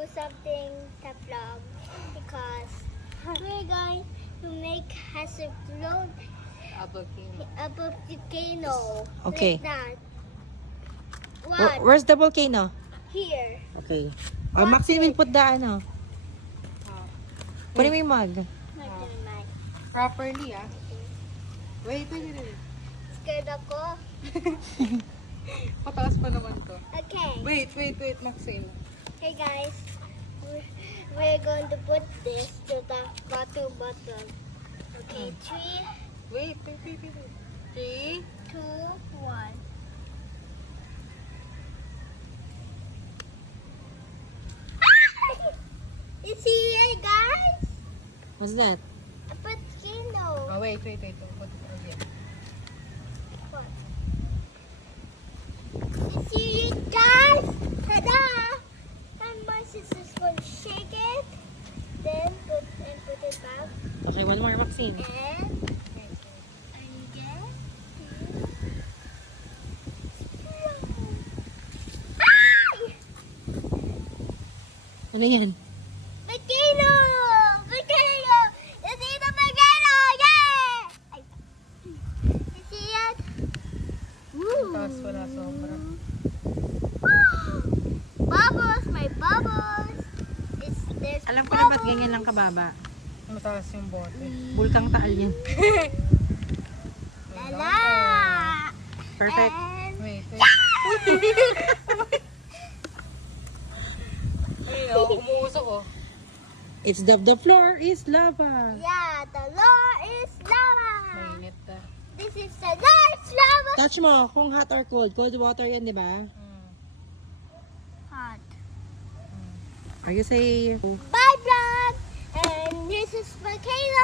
do something to vlog because we're going to make A volcano. a volcano. Okay. Like that. Where's the volcano? Here. Okay. Oh, Maxine will put the ano. Kunin mo yung mug. Properly, ah. Wait. Scared ako. Pataas pa naman to. Okay. Wait, Maxine. Hey guys, we're going to put this to the water bottle. Okay, 3, Wait. 3. 2, 1. You see it, guys? What's that? A volcano. Oh, wait. Put it again. What? You see it, guys? Ta-da! And my sister's going to shake it, then put it back. Okay, one more, Maxine. And again. Ay! Ano yan? Volcano! Volcano! You see the volcano! Yeah! Ay. You see it? Woo! Taas wala sobra. Bubbles! My bubbles! There's Alam ko na ba't ganyan lang kababa. Mataas yung bote. Bulkang taal yan. Lala! Perfect. And Wait. Ay, umuusok oh. It's the floor is lava. yeah, the Lord is lava! Mainit na. This is the Lord's lava! Touch mo kung hot or cold. Cold water yan, di ba? Hot. Are you say? Bye, vlog! And this is volcano!